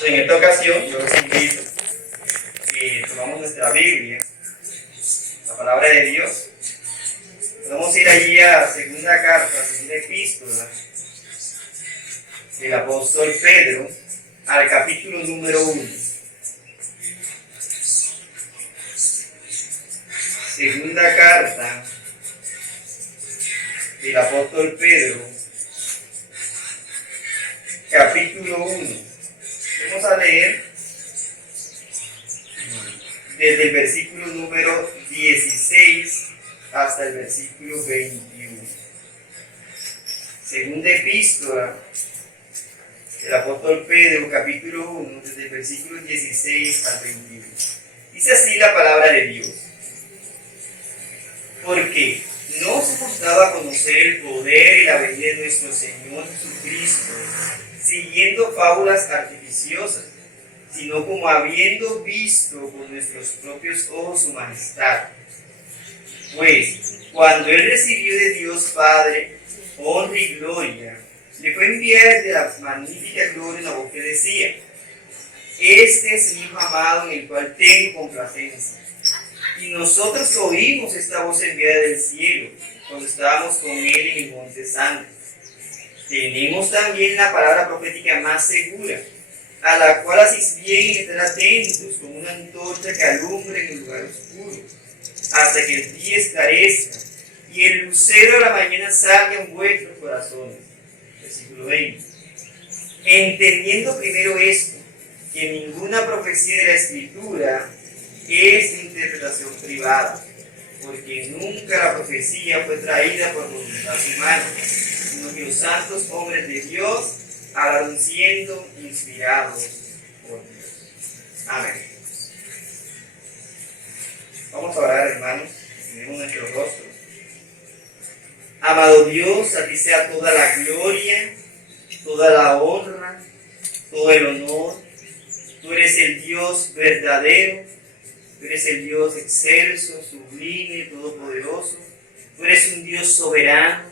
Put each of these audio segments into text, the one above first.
En esta ocasión, yo les invito que tomamos nuestra Biblia, la palabra de Dios. Vamos a ir allí a segunda carta, segunda epístola del apóstol Pedro, al capítulo número 1. Segunda carta del apóstol Pedro, capítulo 1. Vamos a leer desde el versículo número 16 hasta el versículo 21. Segunda epístola del apóstol Pedro, capítulo 1, desde el versículo 16 al 21. Dice así la palabra de Dios. Porque no os hemos dado a conocer el poder y la venida de nuestro Señor Jesucristo, siguiendo fábulas artificiosas, sino como habiendo visto con nuestros propios ojos su majestad. Pues, cuando Él recibió de Dios Padre honra y gloria, le fue enviada desde la magnífica gloria una voz que decía: Este es mi Hijo amado en el cual tengo complacencia. Y nosotros oímos esta voz enviada del cielo, cuando estábamos con Él en el monte santo. Tenemos también la palabra profética más segura, a la cual hacéis bien en estar atentos, como una antorcha que alumbra en un lugar oscuro, hasta que el día esclarezca y el lucero de la mañana salga en vuestros corazones. Versículo 20. Entendiendo primero esto, que ninguna profecía de la Escritura es interpretación privada, porque nunca la profecía fue traída por voluntad humana, sino que los santos hombres de Dios hablaron siendo inspirados por Dios. Amén. Vamos a orar, hermanos, tenemos nuestros rostros. Amado Dios, a ti sea toda la gloria, toda la honra, todo el honor. Tú eres el Dios verdadero, tú eres el Dios excelso, sublime, todopoderoso. Tú eres un Dios soberano,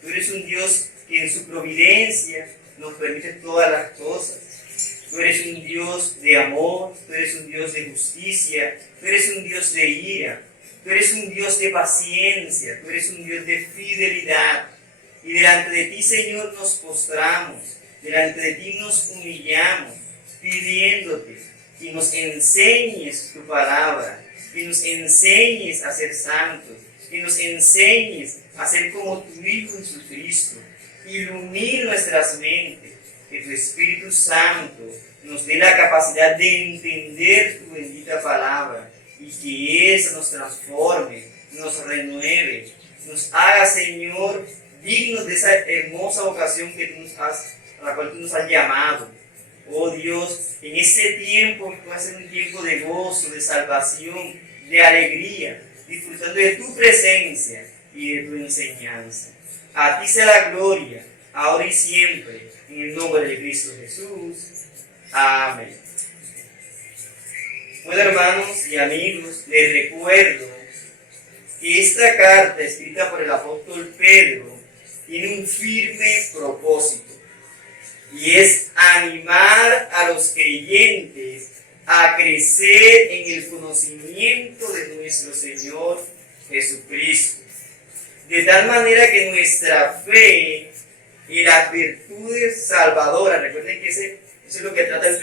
tú eres un Dios que en su providencia nos permite todas las cosas. Tú eres un Dios de amor, tú eres un Dios de justicia, tú eres un Dios de ira, tú eres un Dios de paciencia, tú eres un Dios de fidelidad. Y delante de ti, Señor, nos postramos, delante de ti nos humillamos, pidiéndote que nos enseñes tu palabra, que nos enseñes a ser santos, que nos enseñes a ser como tu Hijo Jesucristo. Ilumina nuestras mentes, que tu Espíritu Santo nos dé la capacidad de entender tu bendita palabra y que eso nos transforme, nos renueve, nos haga, Señor, dignos de esa hermosa vocación que tú nos has, a la cual tú nos has llamado. Oh Dios, en ese tiempo que pueda ser un tiempo de gozo, de salvación, de alegría, disfrutando de tu presencia y de tu enseñanza. A ti sea la gloria, ahora y siempre, en el nombre de Cristo Jesús. Amén. Bueno, hermanos y amigos, les recuerdo que esta carta escrita por el apóstol Pedro tiene un firme propósito, y es animar a los creyentes a crecer en el conocimiento de nuestro Señor Jesucristo, de tal manera que nuestra fe y las virtudes salvadoras, recuerden que eso es lo que trata los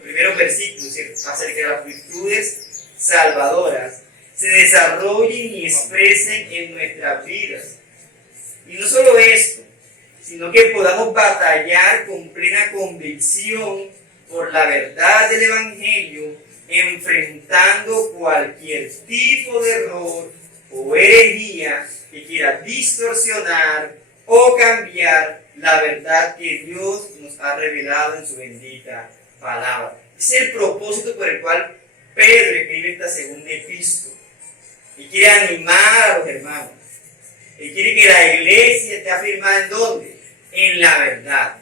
primeros versículos, ¿cierto?, acerca de las virtudes salvadoras, se desarrollen y expresen en nuestras vidas. Y no solo esto, sino que podamos batallar con plena convicción por la verdad del Evangelio, enfrentando cualquier tipo de error o herejía que quiera distorsionar o cambiar la verdad que Dios nos ha revelado en su bendita palabra. Ese es el propósito por el cual Pedro escribe esta segunda epístola. Y quiere animar a los hermanos. Él quiere que la iglesia esté afirmada ¿en dónde? En la verdad.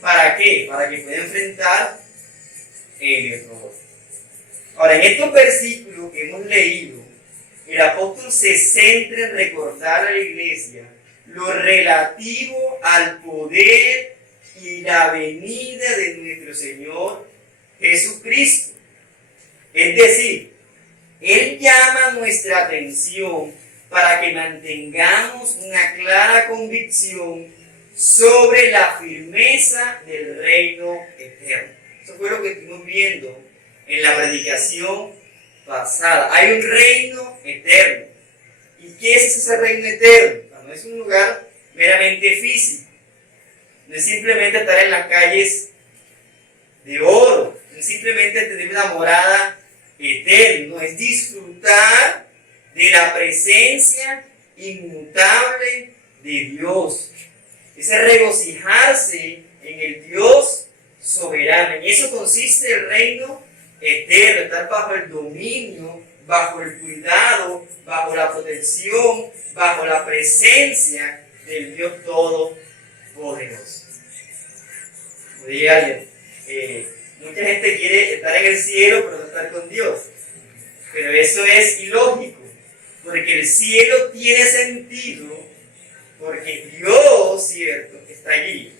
¿Para qué? Para que pueda enfrentar el error. Ahora, en estos versículos que hemos leído, el apóstol se centra en recordar a la iglesia lo relativo al poder y la venida de nuestro Señor Jesucristo. Es decir, Él llama nuestra atención para que mantengamos una clara convicción sobre la firmeza del reino eterno. Eso fue lo que estuvimos viendo en la predicación pasada. Hay un reino eterno. ¿Y qué es ese reino eterno? No es un lugar meramente físico. No es simplemente estar en las calles de oro. No es simplemente tener una morada eterna. No, es disfrutar de la presencia inmutable de Dios. Es regocijarse en el Dios soberano. En eso consiste el reino eterno, estar bajo el dominio, bajo el cuidado, bajo la protección, bajo la presencia del Dios Todopoderoso. Como dije alguien, mucha gente quiere estar en el cielo, pero no estar con Dios. Pero eso es ilógico, porque el cielo tiene sentido, porque Dios, cierto, está allí.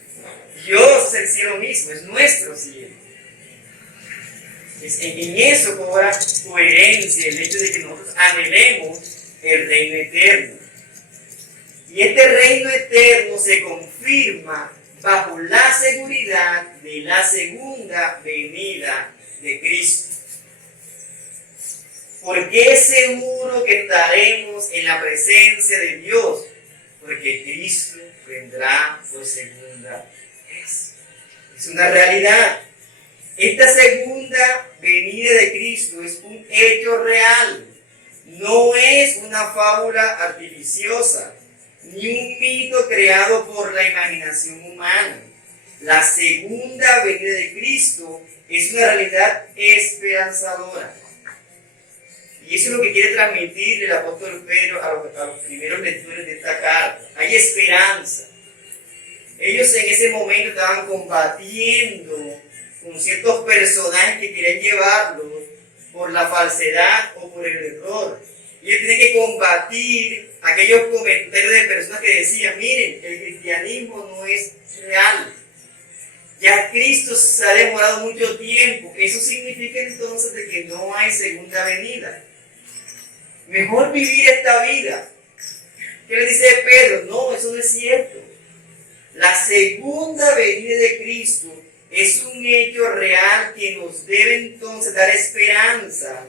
Dios es el cielo mismo, es nuestro cielo. En eso cobra coherencia el hecho de que nosotros anhelemos el reino eterno. Y este reino eterno se confirma bajo la seguridad de la segunda venida de Cristo. ¿Por qué es seguro que estaremos en la presencia de Dios? Porque Cristo vendrá por segunda vez. Es una realidad. Esta segunda venida de Cristo es un hecho real. No es una fábula artificiosa, ni un mito creado por la imaginación humana. La segunda venida de Cristo es una realidad esperanzadora. Y eso es lo que quiere transmitir el apóstol Pedro a los primeros lectores de esta carta. Hay esperanza. Ellos en ese momento estaban combatiendo con ciertos personajes que querían llevarlos por la falsedad o por el error. Y ellos tienen que combatir aquellos comentarios de personas que decían, miren, el cristianismo no es real. Ya Cristo se ha demorado mucho tiempo. Eso significa entonces de que no hay segunda venida. Mejor vivir esta vida. ¿Qué le dice Pedro? No, eso no es cierto. La segunda venida de Cristo es un hecho real que nos debe entonces dar esperanza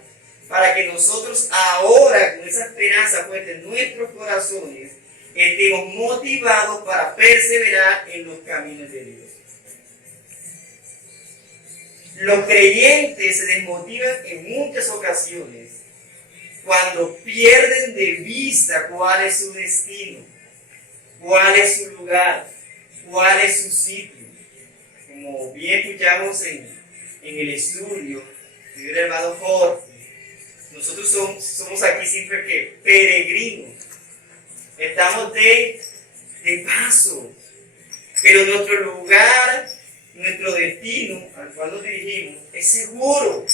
para que nosotros ahora, con esa esperanza puesta en nuestros corazones, estemos motivados para perseverar en los caminos de Dios. Los creyentes se desmotivan en muchas ocasiones cuando pierden de vista cuál es su destino, cuál es su lugar, cuál es su sitio. Como bien escuchamos en el estudio del hermano Jorge, nosotros somos aquí siempre que peregrinos, estamos de paso, pero nuestro lugar, nuestro destino al cual nos dirigimos es seguro.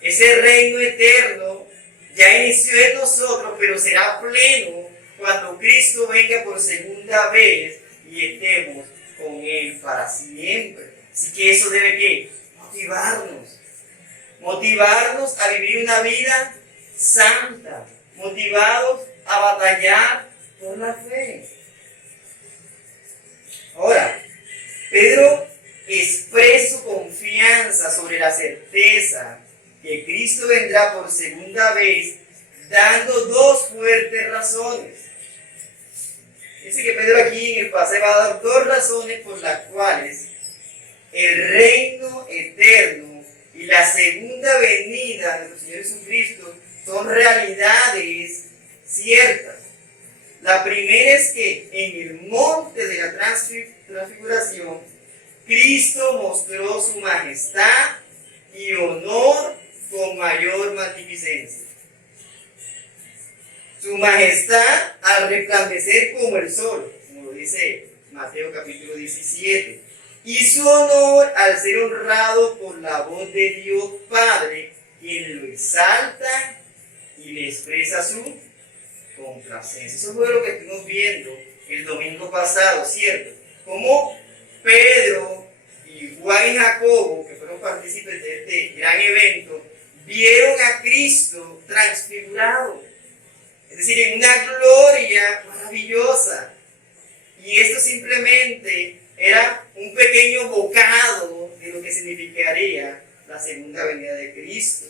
Ese reino eterno ya inició en nosotros, pero será pleno cuando Cristo venga por segunda vez y estemos con Él para siempre. Así que eso debe ¿qué? Motivarnos a vivir una vida santa, motivados a batallar por la fe. Ahora, Pedro expresa su confianza sobre la certeza que Cristo vendrá por segunda vez, dando dos fuertes razones. Dice que Pedro aquí en el pasaje va a dar dos razones por las cuales el reino eterno y la segunda venida de nuestro Señor Jesucristo son realidades ciertas. La primera es que en el monte de la transfiguración, Cristo mostró su majestad y honor con mayor magnificencia. Su majestad al resplandecer como el sol, como lo dice Mateo capítulo 17, y su honor al ser honrado por la voz de Dios Padre, quien lo exalta y le expresa su complacencia. Eso fue lo que estuvimos viendo el domingo pasado, ¿cierto? Cómo Pedro y Juan y Jacobo, que fueron partícipes de este gran evento, vieron a Cristo transfigurado, es decir, en una gloria maravillosa. Y esto simplemente era un pequeño bocado de lo que significaría la segunda venida de Cristo.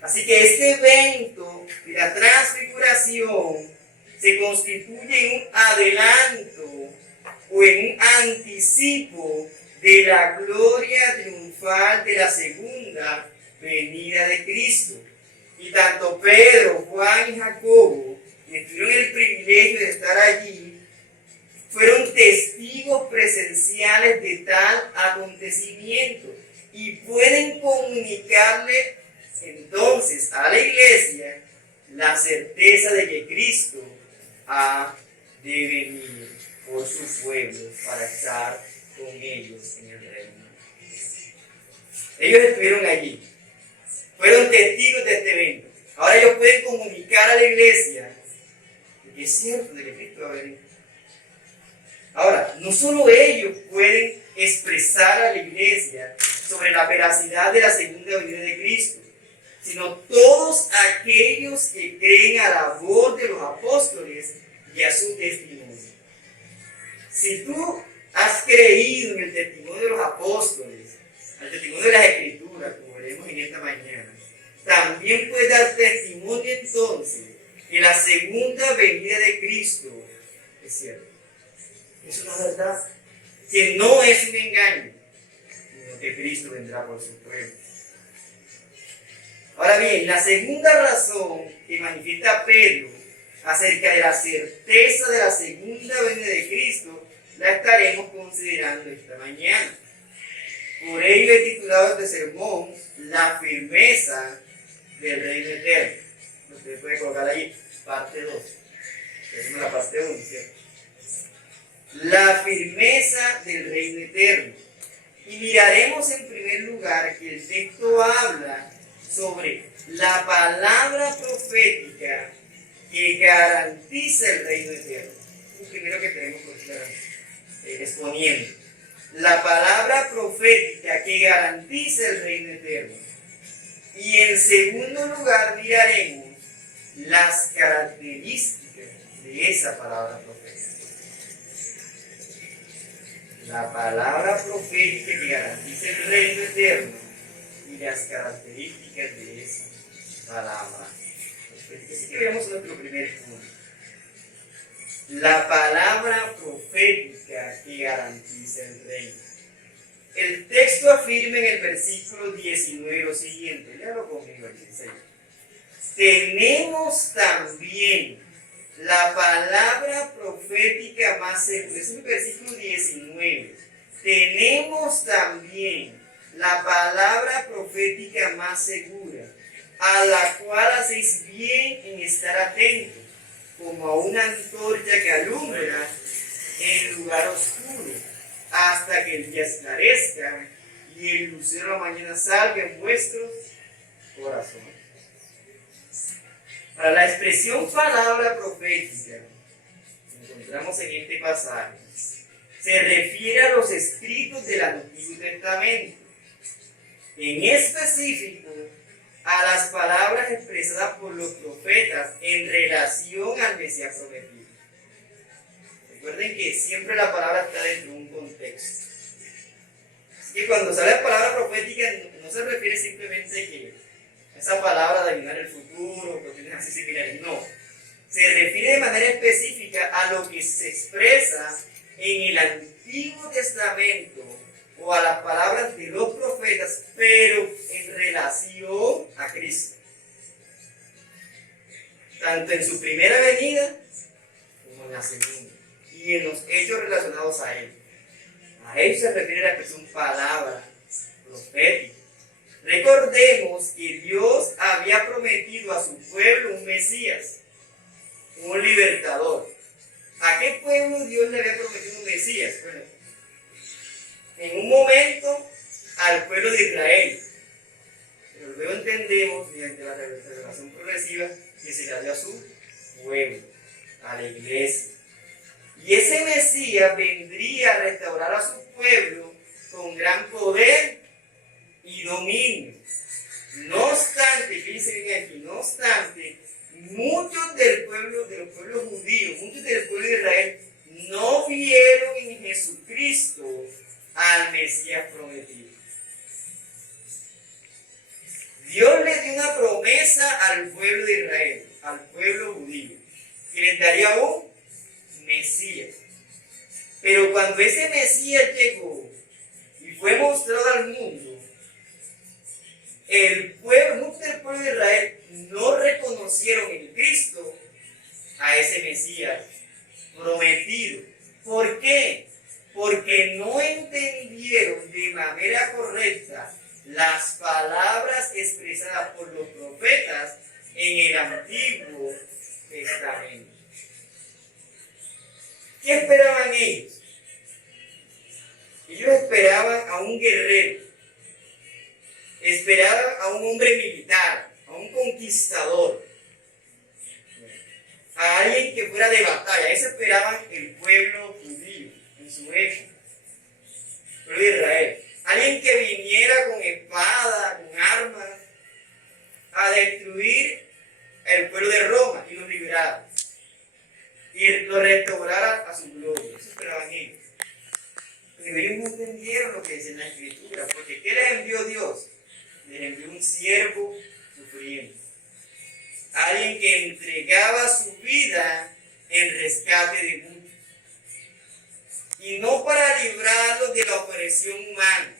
Así que este evento de la transfiguración se constituye en un adelanto o en un anticipo de la gloria triunfal de la segunda venida de Cristo. Y tanto Pedro, Juan y Jacobo, que tuvieron el privilegio de estar allí, fueron testigos presenciales de tal acontecimiento y pueden comunicarle entonces a la iglesia la certeza de que Cristo ha de venir por su pueblo para estar con ellos en el reino. Ellos estuvieron allí, fueron testigos de este evento. Ahora ellos pueden comunicar a la iglesia de que es cierto, de que Cristo va a venir. Ahora, no solo ellos pueden expresar a la iglesia sobre la veracidad de la segunda venida de Cristo, sino todos aquellos que creen a la voz de los apóstoles y a su testimonio. Si tú has creído en el testimonio de los apóstoles, al testimonio de las Escrituras, como veremos en esta mañana, también puedes dar testimonio entonces que la segunda venida de Cristo es cierta. Es una verdad, que no es un engaño, sino que Cristo vendrá por su pueblo. Ahora bien, la segunda razón que manifiesta Pedro acerca de la certeza de la segunda venida de Cristo la estaremos considerando esta mañana. Por ello he titulado este sermón La firmeza del reino eterno. Usted puede colocar ahí parte 2. Es la parte 1, ¿cierto? La firmeza del reino eterno. Y miraremos en primer lugar que el texto habla sobre la palabra profética que garantiza el reino eterno. Es lo primero que tenemos que estar exponiendo. La palabra profética que garantiza el reino eterno. Y en segundo lugar miraremos las características de esa palabra profética. La palabra profética que garantiza el reino eterno y las características de esa palabra profética. Así que veamos nuestro primer punto. La palabra profética que garantiza el reino. El texto afirma en el versículo 19 lo siguiente. Léalo conmigo, el 16. Tenemos también la palabra profética más segura. Es el versículo 19. Tenemos también la palabra profética más segura, a la cual hacéis bien en estar atentos, como a una antorcha que alumbra en lugar oscuro, hasta que el día esclarezca y el lucero de la mañana salga en vuestros corazones. Para la expresión palabra profética que encontramos en este pasaje, se refiere a los escritos del Antiguo Testamento, en específico a las palabras expresadas por los profetas en relación al Mesías prometido. Recuerden que siempre la palabra está dentro de un contexto. Así que cuando sale la palabra profética no se refiere simplemente a que esa palabra de adivinar el futuro, cuestiones así similares, no. Se refiere de manera específica a lo que se expresa en el Antiguo Testamento o a las palabras de los profetas, pero en relación a Cristo. Tanto en su primera venida como en la segunda. Y en los hechos relacionados a Él. A Él se refiere la expresión palabra profética. Recordemos que Dios había prometido a su pueblo un Mesías, un libertador. ¿A qué pueblo Dios le había prometido un Mesías? Bueno, en un momento al pueblo de Israel, pero luego entendemos mediante la revelación progresiva que se le dio a su pueblo, a la iglesia. Y ese Mesías vendría a restaurar a su pueblo con gran poder y dominio. No obstante, fíjense bien aquí, no obstante, muchos del los pueblos judíos, muchos del pueblo de Israel, no vieron en Jesucristo al Mesías prometido. Dios le dio una promesa al pueblo de Israel, al pueblo judío, que les daría un Mesías. Pero cuando ese Mesías llegó y fue mostrado al mundo, muchos del pueblo de Israel no reconocieron en Cristo a ese Mesías prometido. ¿Por qué? Porque no entendieron de manera correcta las palabras expresadas por los profetas en el Antiguo Testamento. ¿Qué esperaban ellos? Ellos esperaban a un guerrero, esperaban a un hombre militar, a un conquistador, a alguien que fuera de batalla. Eso esperaban el pueblo judío en su época, el pueblo de Israel. Alguien que viniera con espada, con armas, a destruir el pueblo de Roma y los liberara y lo restaurara a su gloria. Eso esperaban ellos. Pero ellos no entendieron lo que dice en la Escritura, porque ¿qué les envió Dios? Les envió un siervo sufriente, alguien que entregaba su vida en rescate de muchos, y no para librarlos de la opresión humana,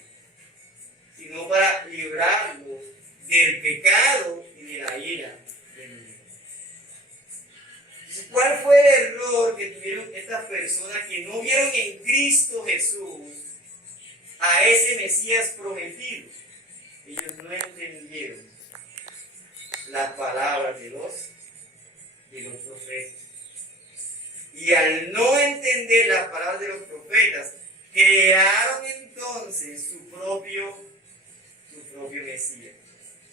sino para librarlos del pecado y de la ira de Dios. ¿Cuál fue el error que tuvieron estas personas que no vieron en Cristo Jesús a ese Mesías prometido? Ellos no entendieron las palabras de los profetas. Y al no entender las palabras de los profetas, crearon entonces su propio Mesías,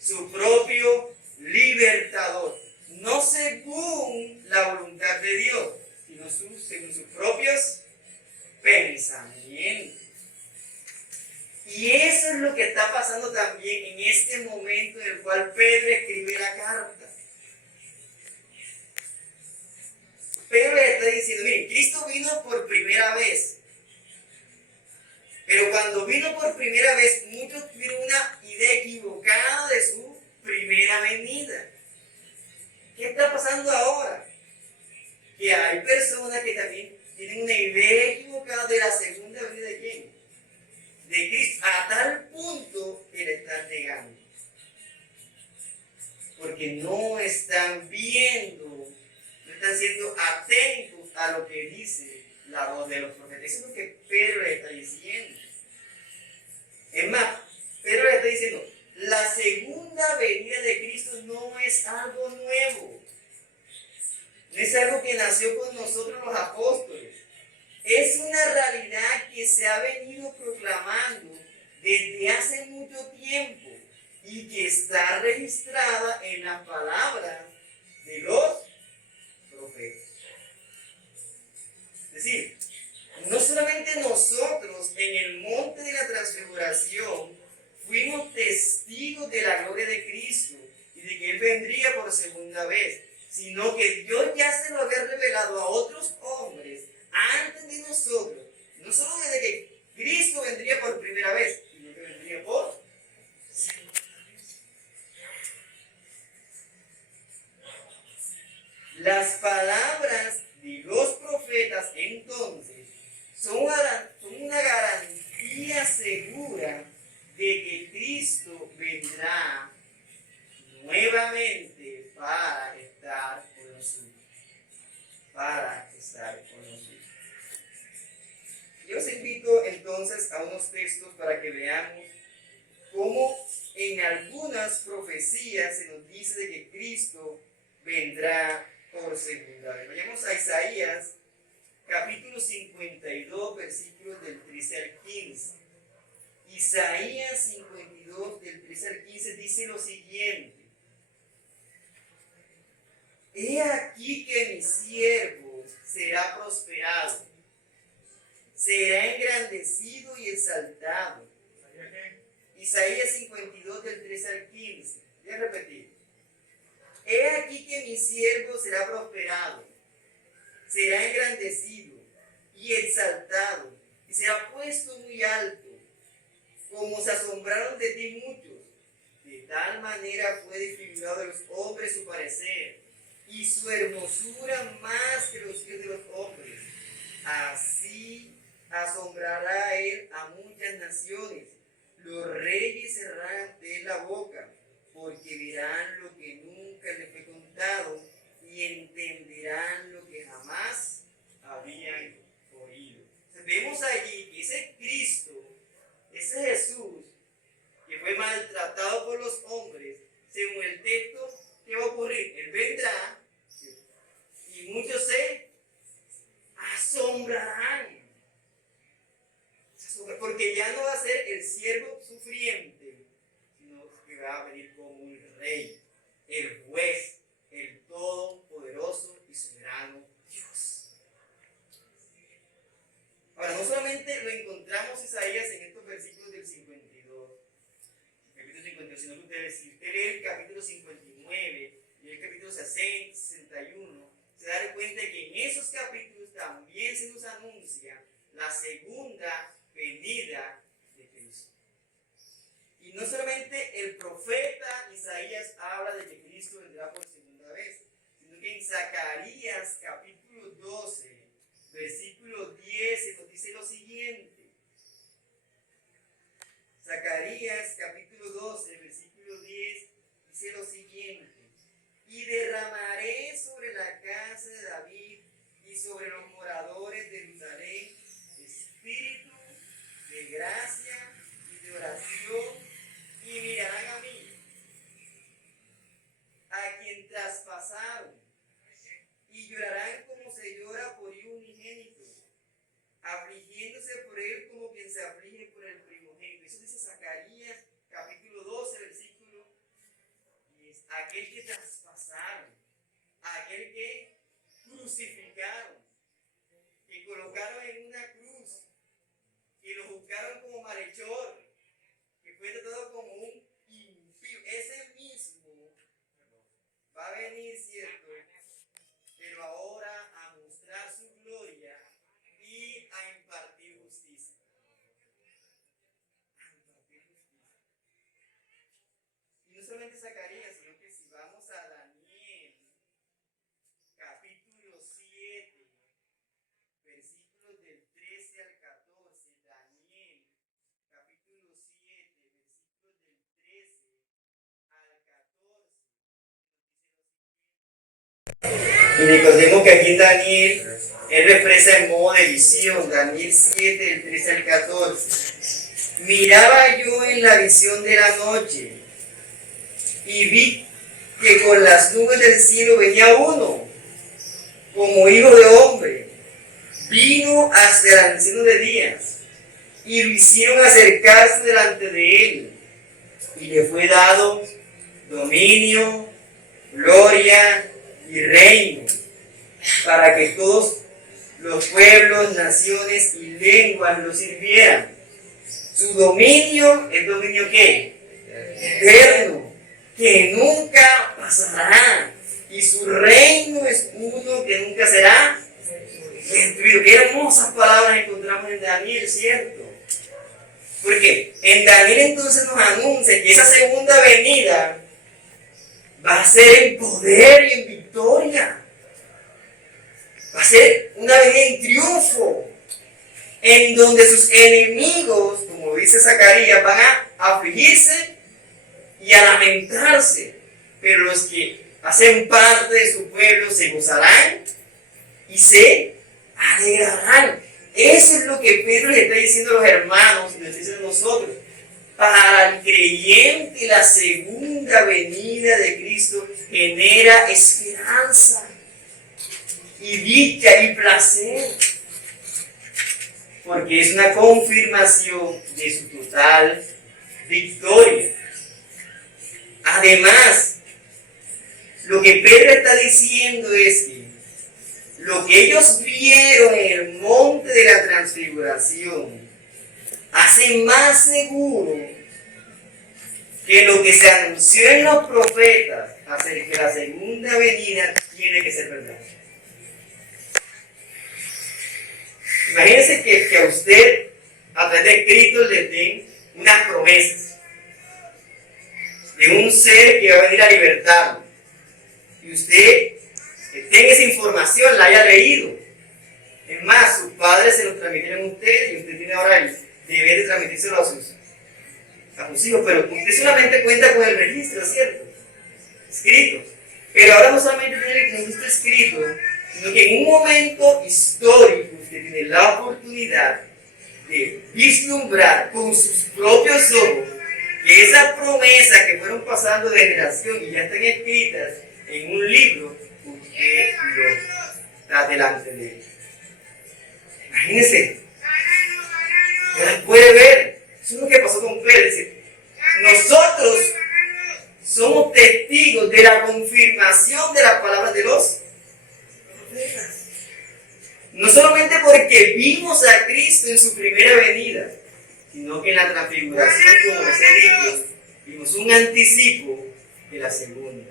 su propio libertador, no según la voluntad de Dios, sino según sus propios pensamientos. Y eso es lo que está pasando también en este momento en el cual Pedro escribe la carta. Pedro le está diciendo, miren, Cristo vino por primera vez. Pero cuando vino por primera vez, muchos tuvieron una idea equivocada de su primera venida. ¿Qué está pasando ahora? Que hay personas que también tienen una idea equivocada de la segunda venida de quién, de Cristo, a tal punto que le están negando. Porque no están viendo, no están siendo atentos a lo que dice la voz de los profetas. Eso es lo que Pedro le está diciendo. Es más, Pedro le está diciendo, la segunda venida de Cristo no es algo nuevo. No es algo que nació con nosotros los apóstoles. Es una realidad que se ha venido proclamando desde hace mucho tiempo y que está registrada en las palabras de los profetas. Es decir, no solamente nosotros en el monte de la transfiguración fuimos testigos de la gloria de Cristo y de que Él vendría por segunda vez, sino que Dios ya se lo había revelado a otros hombres antes de nosotros, no solo desde que Cristo vendría por primera vez, sino que vendría por segunda vez. Las palabras de los profetas entonces son una garantía segura de que Cristo vendrá nuevamente para estar con nosotros. Yo os invito entonces a unos textos para que veamos cómo en algunas profecías se nos dice de que Cristo vendrá por segunda vez. Vayamos a Isaías, capítulo 52, versículos del 13 al 15. Isaías 52, del 13 al 15, dice lo siguiente: He aquí que mi siervo será prosperado, será engrandecido y exaltado. Isaías 52 del 13 al 15. Voy a repetir. He aquí que mi siervo será prosperado, será engrandecido y exaltado, y será puesto muy alto, como se asombraron de ti muchos. De tal manera fue desfigurado de los hombres su parecer, y su hermosura más que los hijos de los hombres. Así asombrará él a muchas naciones. Los reyes cerrarán ante él la boca, porque verán lo que nunca les fue contado y entenderán lo que jamás habían oído. Entonces, vemos allí que ese Cristo, ese Jesús, que fue maltratado por los hombres, según el texto, ¿qué va a ocurrir? Él vendrá y muchos se asombrarán. Porque ya no va a ser el siervo sufriente, sino que va a venir como un rey, el juez, el todopoderoso y soberano Dios. Ahora, no solamente lo encontramos Isaías en estos versículos del 52, sino que usted lee el capítulo 59 y el capítulo 60, 61, se da cuenta de que en esos capítulos también se nos anuncia la segunda venida de Cristo. Y no solamente el profeta Isaías habla de que Cristo vendrá por segunda vez, sino que en Zacarías capítulo 12, versículo 10 se nos dice lo siguiente. Zacarías capítulo 12, versículo 10 dice lo siguiente: y derramaré sobre la casa de David y sobre los moradores de Jerusalén espíritu de gracia y de oración, y mirarán a mí, a quien traspasaron, y llorarán como se llora por hijo unigénito, afligiéndose por él como quien se aflige por el primogénito. Eso dice Zacarías capítulo 12, versículo 10. Aquel que traspasaron, aquel que crucificaron, que colocaron en una cruz, que lo juzgaron como malhechor, que fue tratado como un impío. Ese mismo va a venir, ¿cierto? Pero ahora a mostrar su gloria y a impartir justicia. Y no solamente Zacarías, sino que si vamos a Daniel, capítulo 7, versículos del 13 al 14, Daniel, capítulo 7, versículos del 13 al 14, y recordemos que aquí en Daniel, él lo expresa en modo de visión. Daniel 7, del 13 al 14. Miraba yo en la visión de la noche, y vi que con las nubes del cielo venía uno, como hijo de hombre. Vino hasta el anciano de días, y lo hicieron acercarse delante de él, y le fue dado dominio, gloria y reino, para que todos los pueblos, naciones y lenguas lo sirvieran. Su dominio es dominio ¿qué? Eterno, que nunca pasará, y su reino es uno que nunca será destruido. Qué hermosas palabras encontramos en Daniel, ¿cierto? Porque en Daniel entonces nos anuncia que esa segunda venida va a ser en poder y en victoria. Va a ser una venida en triunfo, en donde sus enemigos, como dice Zacarías, van a afligirse y a lamentarse, pero los que hacen parte de su pueblo se gozarán y se alegrarán. Eso es lo que Pedro le está diciendo a los hermanos y nos dice a nosotros. Para el creyente, la segunda venida de Cristo genera esperanza y dicha y placer, porque es una confirmación de su total victoria. Además, lo que Pedro está diciendo es que lo que ellos vieron en el monte de la transfiguración hace más seguro que lo que se anunció en los profetas acerca de la segunda venida tiene que ser verdad. Imagínense que a usted, a través de Cristo, le den unas promesas de un ser que va a venir a libertarlo. Y usted tenga esa información, la haya leído. Es más, sus padres se lo transmitieron a usted y usted tiene ahora el deber de transmitírselo a sus hijos. Pero usted solamente cuenta con el registro, ¿cierto? Escrito. Pero ahora no solamente tiene el registro escrito, sino que en un momento histórico usted tiene la oportunidad de vislumbrar con sus propios ojos que esas promesas que fueron pasando de generación y ya están escritas en un libro, usted lo está delante de él. Imagínense, usted puede ver, eso es lo que pasó con Pedro. Nosotros somos testigos de la confirmación de las palabras de los profetas. No solamente porque vimos a Cristo en su primera venida, sino que en la transfiguración, como les he dicho, vimos un anticipo de la segunda.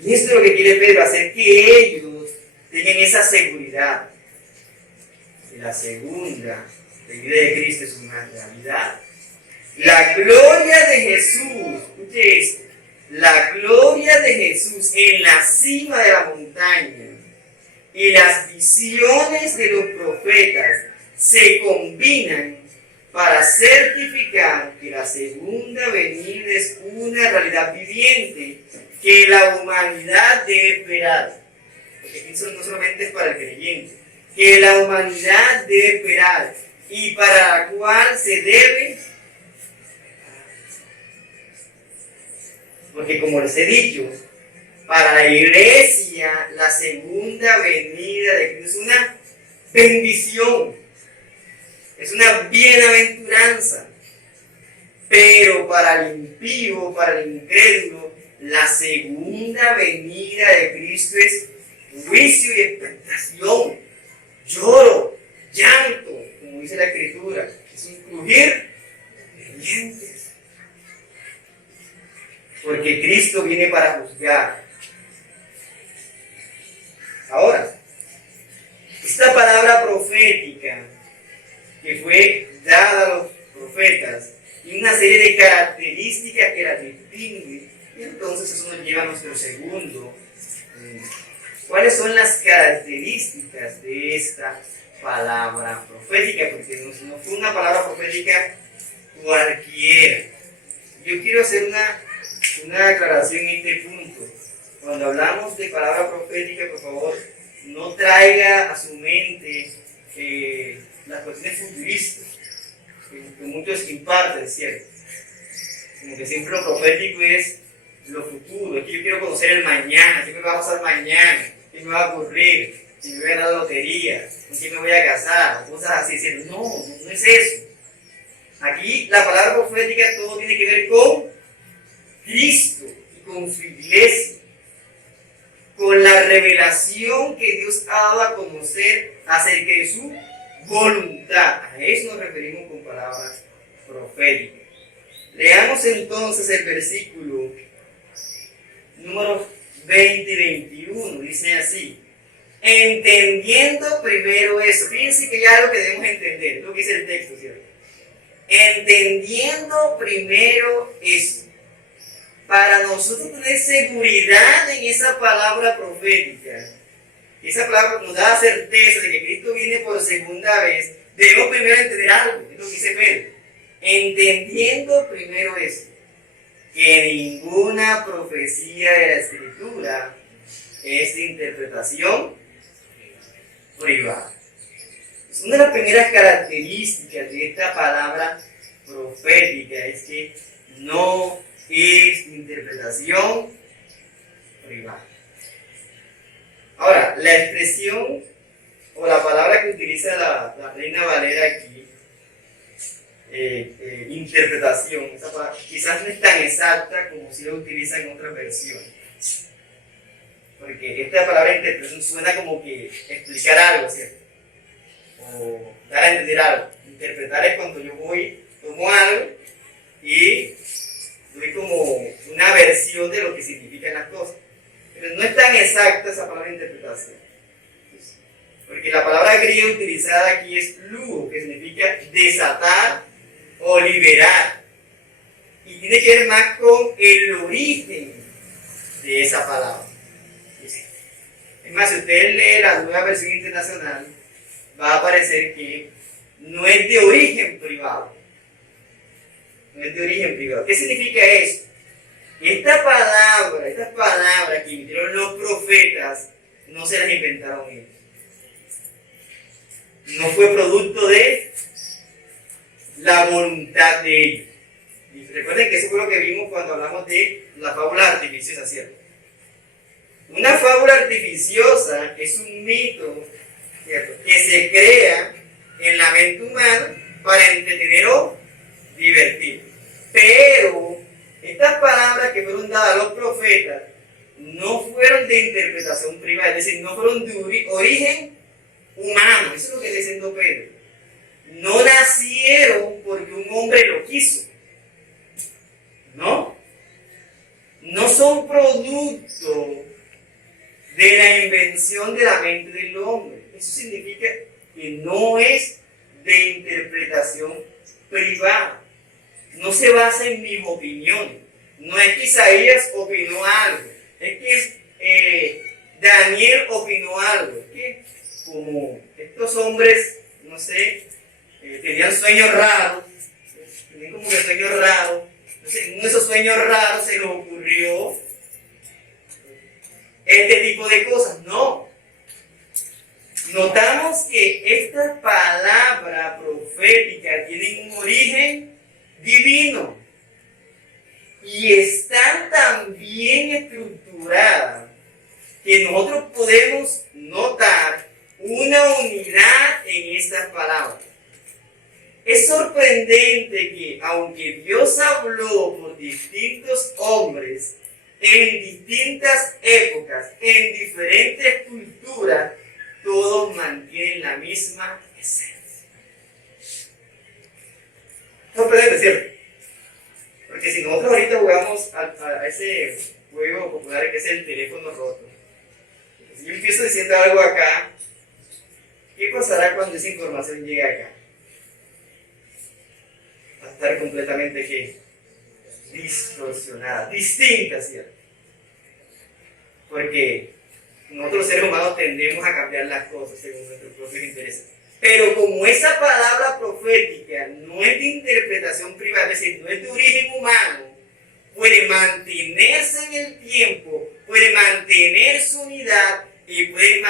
Y esto es lo que quiere Pedro, hacer que ellos tengan esa seguridad de la segunda venida de Cristo es una realidad. La gloria de Jesús, escuche esto, la gloria de Jesús en la cima de la montaña y las visiones de los profetas se combinan para certificar que la segunda venida es una realidad viviente que la humanidad debe esperar. Porque eso no solamente es para el creyente, que la humanidad debe esperar y para la cual se debe. Porque como les he dicho, para la iglesia la segunda venida de Cristo es una bendición, es una bienaventuranza. Pero para el impío, para el incrédulo, la segunda venida de Cristo es juicio y expectación, lloro, llanto, como dice la Escritura, es un crujir de dientes. Porque Cristo viene para juzgar. Ahora, esta palabra profética que fue dada a los profetas tiene una serie de características que la distinguen. Y entonces eso nos lleva a nuestro segundo. ¿Cuáles son las características de esta palabra profética? Porque no fue una palabra profética cualquiera. Yo quiero hacer una aclaración en este punto. Cuando hablamos de palabra profética, por favor, no traiga a su mente las cuestiones futuristas, que muchos imparten, ¿cierto? Como que siempre lo profético es lo futuro, es que yo quiero conocer el mañana, qué me va a pasar mañana, qué me va a ocurrir, si me voy a dar la lotería, con quién me voy a casar, cosas así. No es eso. Aquí la palabra profética todo tiene que ver con Cristo y con su iglesia, con la revelación que Dios ha dado a conocer acerca de su voluntad. A eso nos referimos con palabras proféticas. Leamos entonces el versículo número 20 y 21. Dice así: entendiendo primero eso. Fíjense que hay algo que debemos entender, es lo que dice el texto, ¿cierto? Entendiendo primero eso. Para nosotros tener seguridad en esa palabra profética, esa palabra nos da la certeza de que Cristo viene por segunda vez, debemos primero entender algo, es lo que dice Pedro. Entendiendo primero eso, que ninguna profecía de la Escritura es de interpretación privada. Es una de las primeras características de esta palabra profética, es que no es interpretación privada. Ahora, la expresión o la palabra que utiliza la Reina Valera aquí, interpretación, esa palabra, quizás no es tan exacta como si lo utiliza en otras versiones. Porque esta palabra interpretación suena como que explicar algo, ¿cierto? O dar a entender algo. Interpretar es cuando yo tomo algo y doy como una versión de lo que significan las cosas. Pero no es tan exacta esa palabra interpretación. Porque la palabra griega utilizada aquí es lugo, que significa desatar o liberar. Y tiene que ver más con el origen de esa palabra. Es más, si usted lee la Nueva Versión Internacional, va a aparecer que no es de origen privado. No es de origen privado. ¿Qué significa eso? Estas palabras que emitieron los profetas, no se las inventaron ellos. No fue producto de la voluntad de ellos. Y recuerden que eso fue lo que vimos cuando hablamos de la fábula artificiosa, ¿cierto? Una fábula artificiosa es un mito, ¿cierto?, que se crea en la mente humana para entretener o divertir. Pero estas palabras que fueron dadas a los profetas no fueron de interpretación privada, es decir, no fueron de origen humano. Eso es lo que está diciendo Pedro. No nacieron porque un hombre lo quiso. No son producto de la invención de la mente del hombre. Eso significa que no es de interpretación privada. No se basa en mis opiniones. No es que Isaías opinó algo. Es que Daniel opinó algo. Es que como estos hombres, no sé, tenían sueños raros. Tenían como que sueños raros. Entonces, en uno de esos sueños raros se les ocurrió este tipo de cosas. No. Notamos que estas palabras proféticas tienen un origen divino y están tan bien estructuradas que nosotros podemos notar una unidad en estas palabras. Es sorprendente que, aunque Dios habló por distintos hombres, en distintas épocas, en diferentes culturas, todos mantienen la misma esencia. Sorprendente, ¿cierto? Porque si nosotros ahorita jugamos a ese juego popular que es el teléfono roto, si yo empiezo diciendo algo acá, ¿qué pasará cuando esa información llegue acá? Va a estar completamente ¿qué? Distorsionada, distinta, ¿cierto? Porque nosotros seres humanos tendemos a cambiar las cosas según nuestros propios intereses. Pero como esa palabra profética no es de interpretación privada, es decir, no es de origen humano, puede mantenerse en el tiempo, puede mantener su unidad y puede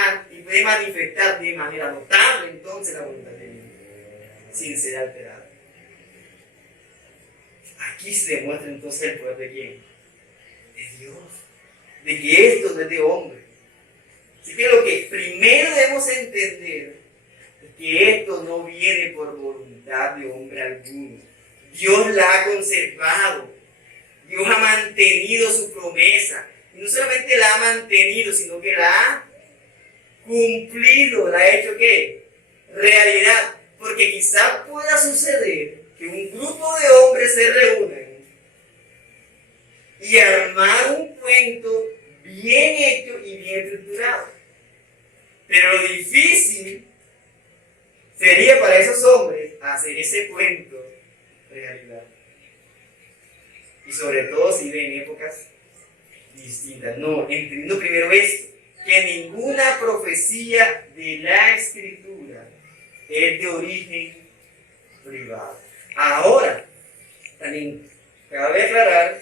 manifestar de manera notable entonces la voluntad de Dios, sin ser alterada. Aquí se demuestra entonces el poder de quién? De Dios. De que esto no es de hombre. Así que lo que primero debemos entender es que esto no viene por voluntad de hombre alguno. Dios la ha conservado. Dios ha mantenido su promesa. Y no solamente la ha mantenido, sino que la ha cumplido, la ha hecho ¿qué? Realidad. Porque quizás pueda suceder que un grupo de hombres se reúnan y armar un cuento bien hecho y bien estructurado. Pero lo difícil sería para esos hombres hacer ese cuento realidad. Y sobre todo si ven épocas distintas. No, entendiendo primero esto, que ninguna profecía de la Escritura es de origen privado. Ahora, también cabe aclarar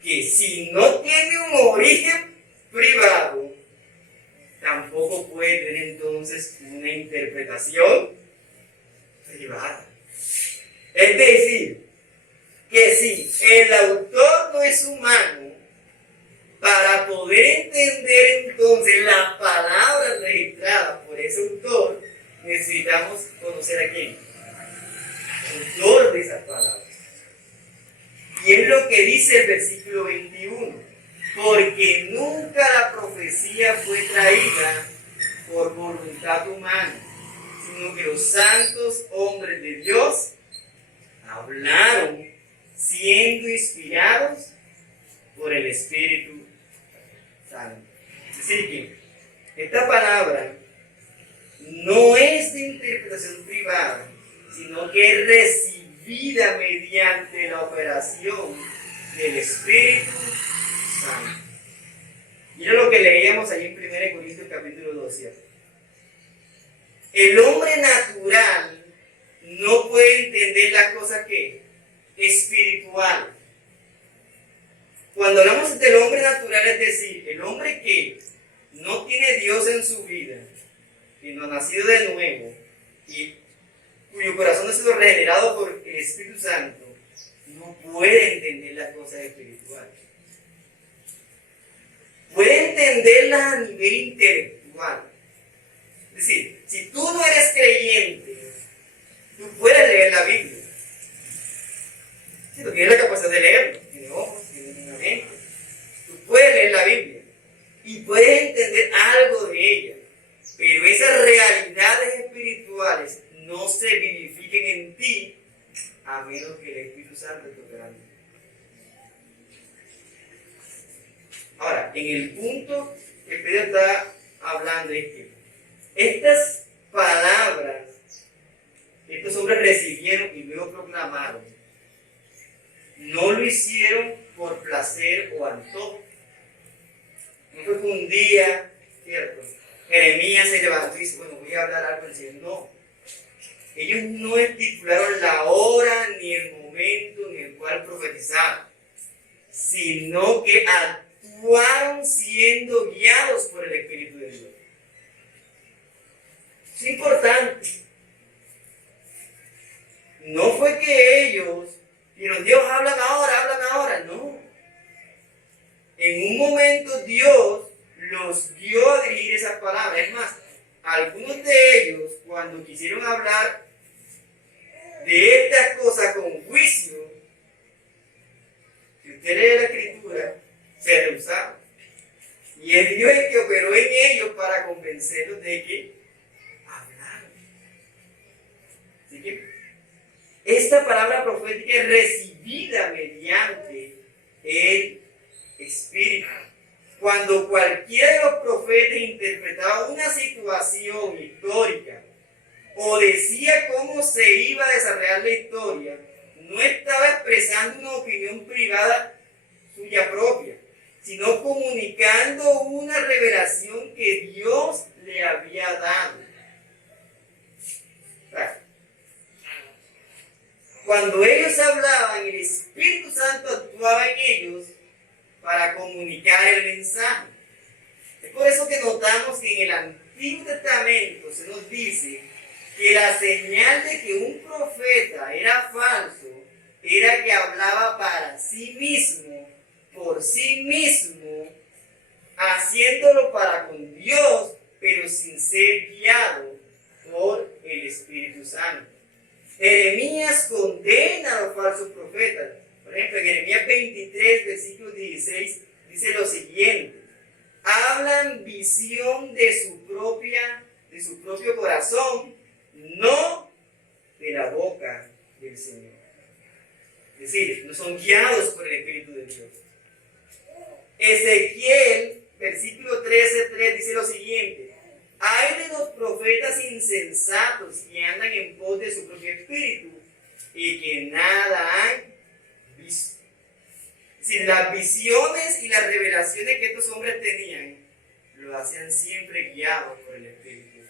que si no tiene un origen privado, tampoco puede tener entonces una interpretación privada. Es decir, que si el autor no es humano, para poder entender entonces las palabras registradas por ese autor, necesitamos conocer a quién, el autor de esas palabras. Y es lo que dice el versículo 21. Porque nunca la profecía fue traída por voluntad humana, sino que los santos hombres de Dios hablaron siendo inspirados por el Espíritu Santo. Es decir, que esta palabra no es de interpretación privada, sino que es recibida mediante la operación del Espíritu Santo. Mira lo que leíamos allí en 1 Corintios capítulo 12. El hombre natural no puede entender las cosas que espirituales. Cuando hablamos del hombre natural, es decir, el hombre que no tiene Dios en su vida, que no ha nacido de nuevo y cuyo corazón ha sido regenerado por el Espíritu Santo, no puede entender las cosas espirituales. Puede entenderlas a nivel intelectual. Es decir, si tú no eres creyente, tú puedes leer la Biblia. Si tú tienes la capacidad de leerlo, tienes ojos, tienes una mente, tú puedes leer la Biblia y puedes entender algo de ella, pero esas realidades espirituales no se vivifiquen en ti a menos que el Espíritu Santo te operando. Ahora, en el punto que Pedro está hablando es que estas palabras que estos hombres recibieron y luego proclamaron, no lo hicieron por placer o antojo. No fue que un día, ¿cierto?, Jeremías se levantó y dice, bueno, voy a hablar algo del Señor. No. Ellos no estipularon la hora ni el momento en el cual profetizaron, sino que actuaron siendo guiados por el Espíritu de Dios. Es importante. No fue que ellos dijeron, Dios, hablan ahora. No. En un momento Dios los guió a dirigir esas palabras. Es más, algunos de ellos, cuando quisieron hablar de estas cosas con juicio, si usted lee la Escritura, se rehusaron. Y es Dios el que operó en ellos para convencerlos de que hablaron. Así que esta palabra profética es recibida mediante el Espíritu. Cuando cualquiera de los profetas interpretaba una situación histórica o decía cómo se iba a desarrollar la historia, no estaba expresando una opinión privada suya propia, sino comunicando una revelación que Dios le había dado. Cuando ellos hablaban, el Espíritu Santo actuaba en ellos para comunicar el mensaje. Es por eso que notamos que en el Antiguo Testamento se nos dice que la señal de que un profeta era falso era que hablaba para sí mismo, por sí mismo, haciéndolo para con Dios, pero sin ser guiado por el Espíritu Santo. Jeremías condena a los falsos profetas. Por ejemplo, en Jeremías 23, versículo 16, dice lo siguiente: hablan visión de su propio corazón, no de la boca del Señor. Es decir, no son guiados por el Espíritu de Dios. Ezequiel, versículo 13:3, dice lo siguiente: hay de los profetas insensatos que andan en pos de su propio espíritu y que nada han visto. Es decir, las visiones y las revelaciones que estos hombres tenían lo hacían siempre guiados por el Espíritu.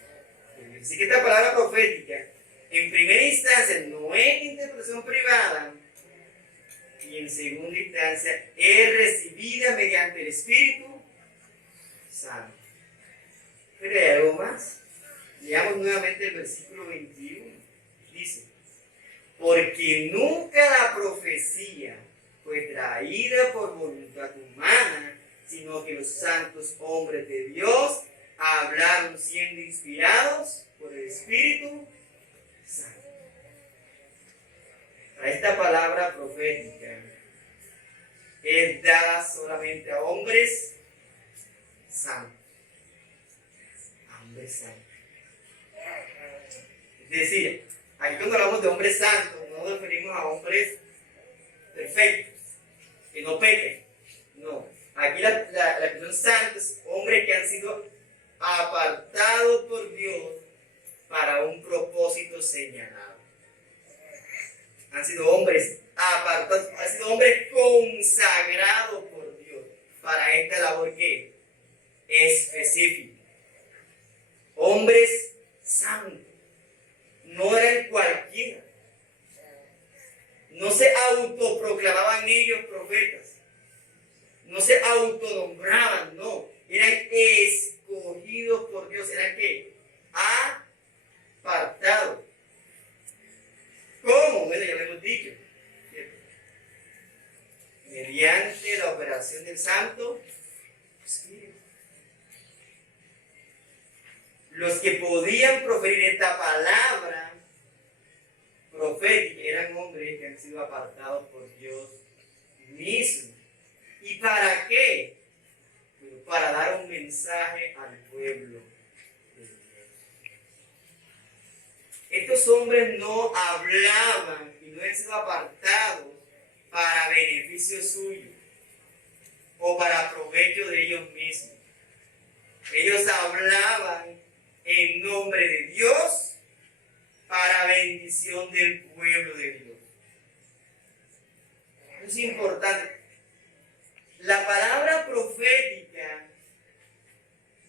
Así que esta palabra profética, en primera instancia, no es interpretación privada, y en segunda instancia es recibida mediante el Espíritu Santo. Pero hay algo más. Leamos nuevamente el versículo 21. Dice: porque nunca la profecía fue traída por voluntad humana, sino que los santos hombres de Dios hablaron siendo inspirados por el Espíritu Santo. Esta palabra profética es dada solamente a hombres santos. Hombres santos. Es decir, aquí cuando hablamos de hombres santos, no nos referimos a hombres perfectos, que no pequen. No. Aquí la expresión santo es hombres que han sido apartados por Dios para un propósito señalado. Han sido hombres apartados, han sido hombres consagrados por Dios para esta labor que es específica. Hombres santos. No eran cualquiera. No se autoproclamaban ellos profetas. No se autonombraban, no. Eran escogidos por Dios. ¿Eran qué? Apartados. ¿Cómo? Bueno, ya lo hemos dicho. Mediante la operación del Santo Espíritu. Los que podían proferir esta palabra profética eran hombres que han sido apartados por Dios mismo. ¿Y para qué? Bueno, para dar un mensaje al pueblo de Dios. Estos hombres no hablaban y no han sido apartados para beneficio suyo o para provecho de ellos mismos. Ellos hablaban en nombre de Dios para bendición del pueblo de Dios. Es importante. La palabra profética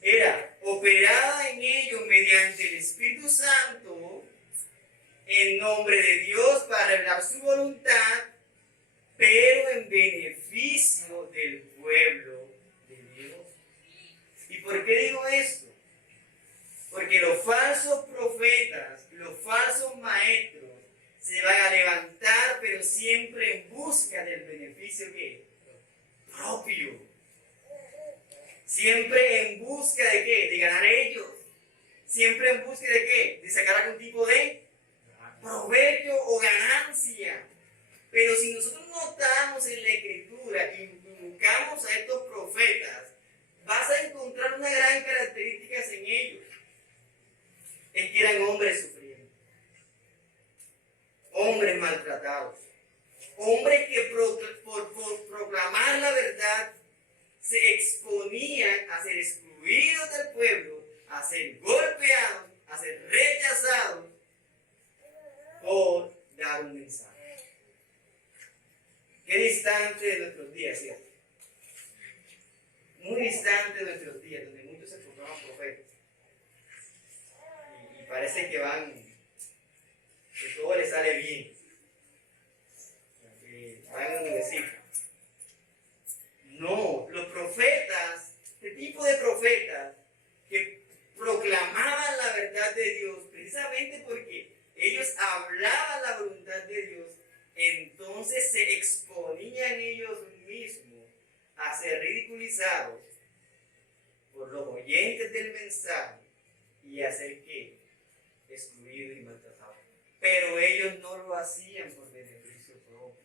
era operada en ellos mediante el Espíritu Santo en nombre de Dios para revelar su voluntad, pero en beneficio del pueblo de Dios. ¿Y por qué digo esto? Porque los falsos profetas, los falsos maestros, se van a levantar, pero siempre en busca del beneficio ¿qué? Propio. Siempre en busca de ¿qué? De ganar ellos. Siempre en busca de ¿qué? De sacar algún tipo de provecho o ganancia. Pero si nosotros notamos en la Escritura y buscamos a estos profetas, vas a encontrar una gran característica en ellos. Es que eran hombres sufriendo, hombres maltratados, hombres que por proclamar la verdad se exponían a ser excluidos del pueblo, a ser golpeados, a ser rechazados por dar un mensaje. Qué distante de nuestros días, ¿cierto? Muy distante de nuestros días, donde muchos se proclaman profetas. Y parece que que todo les sale bien. Que van a universidad. No, los profetas, este tipo de profetas que proclamaban la verdad de Dios, precisamente porque ellos hablaban la voluntad de Dios, entonces se exponían ellos mismos a ser ridiculizados por los oyentes del mensaje y a ser ¿qué? Excluidos y maltratados. Pero ellos no lo hacían por beneficio propio.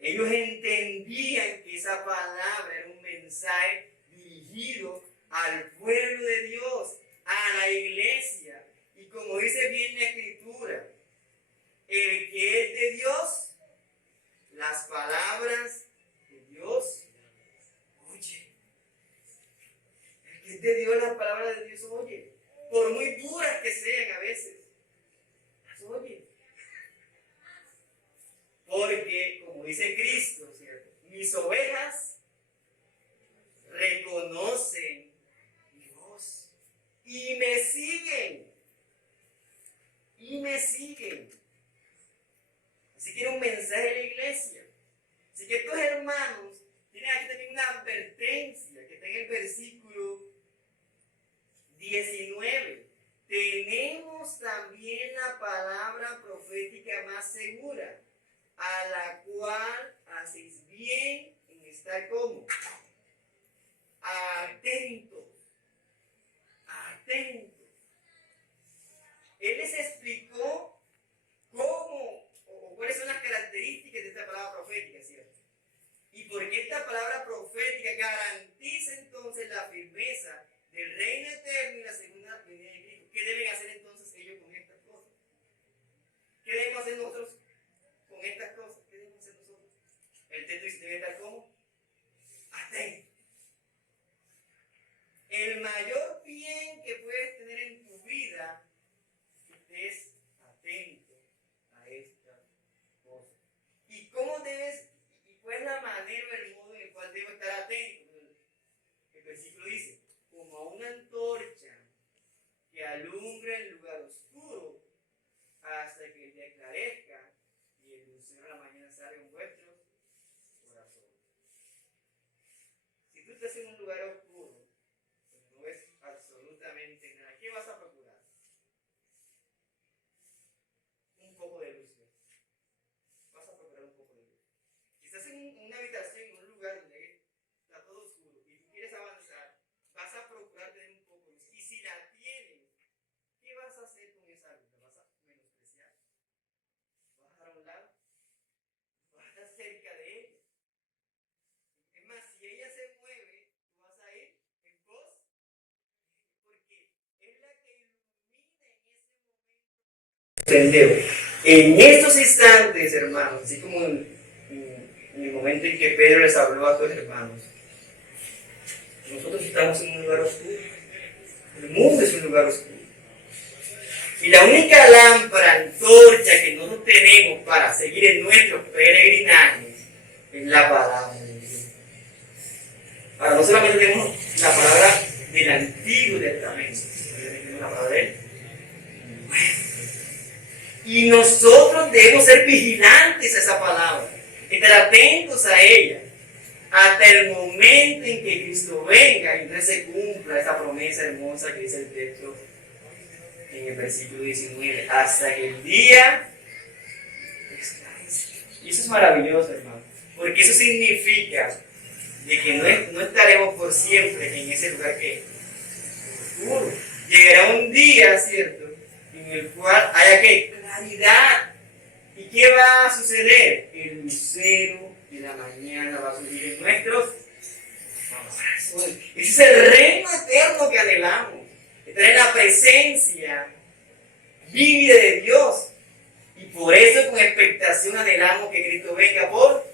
Ellos entendían que esa palabra era un mensaje dirigido al pueblo de Dios, a la iglesia. Y como dice bien la Escritura, el que es de Dios, las palabras de Dios oye. El que es de Dios, las palabras de Dios oye. Por muy duras que sean a veces, las oye. Porque, como dice Cristo, ¿cierto? Mis ovejas reconocen mi voz y me siguen. Y me siguen. Así que era un mensaje de la iglesia. Así que estos hermanos tienen aquí también una advertencia que está en el versículo 19. Tenemos también la palabra profética más segura, a la cual hacéis bien en estar como atentos. Atentos. Él les explicó cómo o cuáles son las características de esta palabra profética, ¿cierto? Y porque esta palabra profética garantiza entonces la firmeza del reino eterno y la segunda venida de Cristo. ¿Qué deben hacer entonces ellos con estas cosas? ¿Qué debemos hacer nosotros con estas cosas? ¿Qué debemos hacer nosotros? El texto dice, debe estar como atento. El mayor bien que puedes tener en tu vida es atento a estas cosas. ¿Y cómo debes, y cuál es la manera o el modo en el cual debo estar atento? El versículo dice, como a una antorcha que alumbra en lugar oscuro hasta que el día esclarezca y el lucero de la mañana salga en vuestros corazones. Si tú estás en un lugar oscuro, pues no ves absolutamente nada, ¿qué vas a procurar? Un poco de luz. Vas a procurar un poco de luz. Si estás en una habitación, en un lugar donde está todo oscuro y tú quieres avanzar, vas a procurar tener un poco de luz. Y si la tienes, ¿qué vas a hacer con esa luz? ¿La vas a menospreciar? ¿Vas a dejar a un lado? ¿Vas a estar cerca de ella? Es más, si ella se mueve, tú vas a ir en pos, porque es la que ilumina en ese momento. Sendero. En estos instantes, hermanos, así como en el momento en que Pedro les habló a sus hermanos, nosotros estamos en un lugar oscuro. El mundo es un lugar oscuro. Y la única lámpara, antorcha que nosotros tenemos para seguir en nuestros peregrinajes es la palabra de Dios. Ahora, no solamente tenemos la palabra del Antiguo Testamento, tenemos la palabra del Nuevo. Y nosotros debemos ser vigilantes a esa palabra, estar atentos a ella, hasta el momento en que Cristo venga y entonces se cumpla esa promesa hermosa que dice el texto en el versículo 19, hasta que el día esclarezca. Y eso es maravilloso, hermano, porque eso significa de que no estaremos por siempre en ese lugar que es oscuro. Llegará un día, ¿cierto?, en el cual haya que claridad. ¿Y qué va a suceder? El lucero de la mañana va a subir en nuestros corazones. Ese es el reino eterno que anhelamos. Estar en la presencia vívida de Dios. Y por eso con expectación anhelamos que Cristo venga por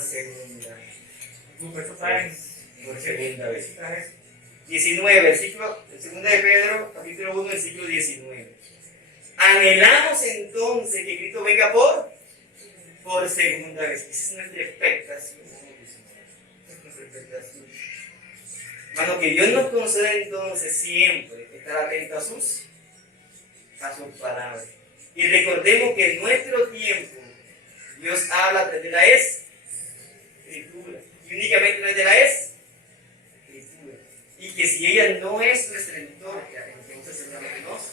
segunda vez. Por segunda vez. 19, versículo, 2 de Pedro, capítulo 1, versículo 19. Anhelamos entonces que Cristo venga por segunda vez. Esa es nuestra expectación. Es nuestra expectación. Hermano, que Dios nos conceda entonces siempre estar atentos a sus palabras. Y recordemos que en nuestro tiempo Dios habla a través de la Escritura. Y únicamente a través de la Escritura. Y que si ella no es nuestra antorcha, entonces seguramente nos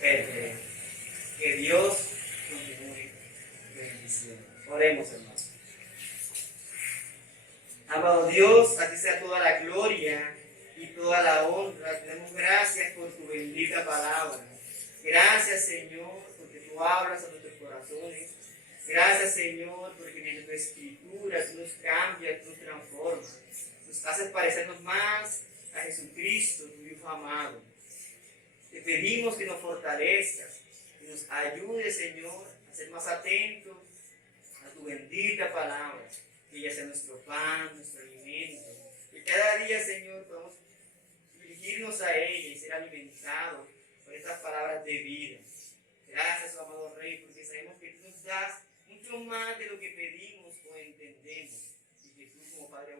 perderemos. Que Dios continúe bendiciendo. Oremos, hermanos. Amado Dios, a ti sea toda la gloria y toda la honra. Te damos gracias por tu bendita palabra. Gracias, Señor, porque tú hablas a nuestros corazones. Gracias, Señor, porque en tu escritura tú nos cambias, tú nos transformas. Nos haces parecernos más a Jesucristo, tu Hijo amado. Te pedimos que nos fortalezcas, que nos ayudes, Señor, a ser más atentos a tu bendita palabra, que ella sea nuestro pan, nuestro alimento. Que cada día, Señor, podamos dirigirnos a ella y ser alimentados por estas palabras de vida. Gracias, oh amado Rey, porque sabemos que tú nos das mucho más de lo que pedimos o entendemos, y que tú, como Padre